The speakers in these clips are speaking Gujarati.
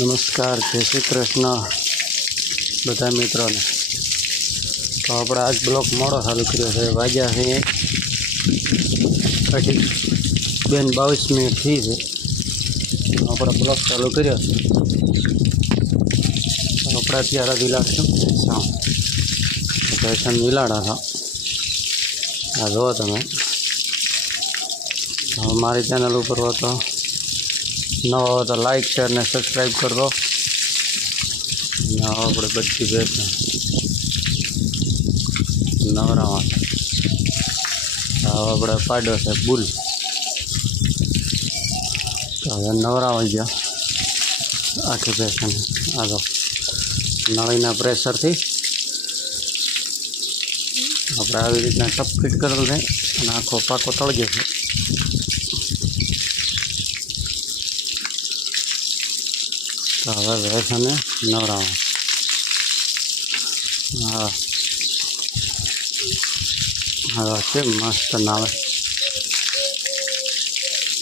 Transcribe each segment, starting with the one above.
नमस्कार कैसे प्रश्न બધા મિત્રોને તો આપણે આજ બ્લોગ મોડો શરૂ કર્યો છે વાઘા છે સખી બેન 22 મે થી છે આપણે બ્લોગ ચાલુ કર્યો આપણે આતરા દિલાક્ષો સામશન મીલાડા હતા આ જો તમે હવે મારી ચેનલ ઉપર તો ન હોય તો લાઇક શેર ને સબસ્ક્રાઈબ કરજો અને આપણે બધી ભેંસ નવરામાં હવે આપણે પાડ્યો છે બુલ હવે નવરા હોય ગયા આખી ભેંસને આગળ નળીના પ્રેશરથી આપણે આવી રીતના ટપ ફિટ કરેલ છે અને આખો પાકો તળગ્યો છે તો હવે અને નવડાવો હા હા છે મસ્ત નાવે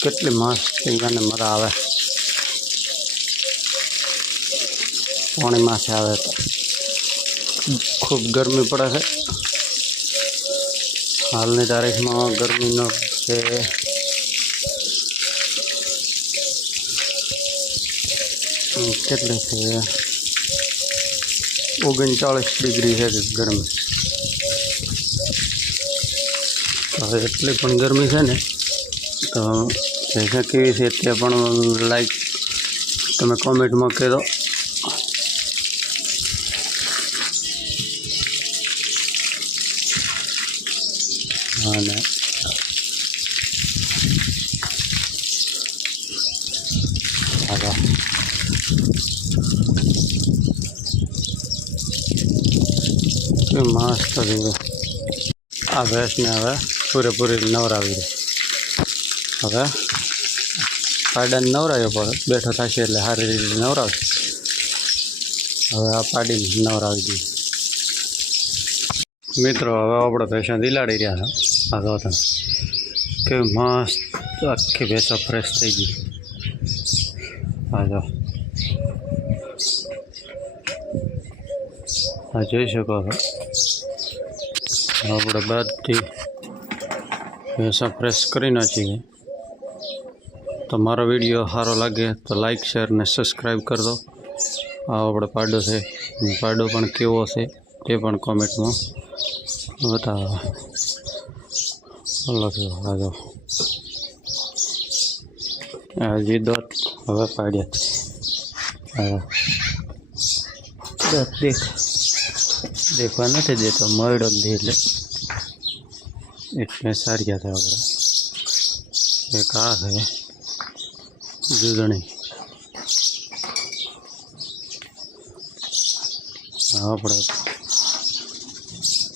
કેટલી મસ્ત ટીંગાને મજા આવે પાણીમાંથી આવે તો ખૂબ ગરમી પડે છે હાલની તારીખમાં ગરમીનો છે ओगणचाश डिग्री है गर्मी एटली हाँ, गर्मी है ने तो जैसे कि लाइक तब कॉमेंट में कह दो हाँ મસ્ત રીંગો આ ભેંસને હવે પૂરેપૂરી નવરાવી દે હવે પાડાને નવરાવ્યો પણ બેઠો થશે એટલે સારી રીતે નવરાવશે હવે આ પાડીને નવરાવી દઈએ મિત્રો હવે આપણો ભેંસા દિલાડી રહ્યા આ તો કે મસ્ત આખી ભેંસો ફ્રેશ થઈ ગઈ હા જો આ જોઈ શકો છો આપણો બબટી એસા પ્રેસ કરી ના છી તો મારો વિડિયો સારું લાગે તો લાઈક શેર ને સબ્સ્ક્રાઇબ કર દો આવો આપણો પાડો છે પાડો પણ કેવો છે તે પણ કોમેન્ટમાં બતાવ અલ્લાહ ખબર આજો આજીદત હવે પાડીયા देख देखा नहीं देता तो मैड धीरे इतने सारे गया था अपना एक आ है जुदनी अपना हाँ,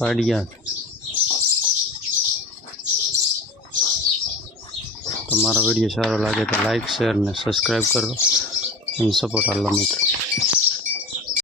पड़िया तो मारा वीडियो सारा लगे तो लाइक शेयर ने सब्सक्राइब करो un soportarlo mucho.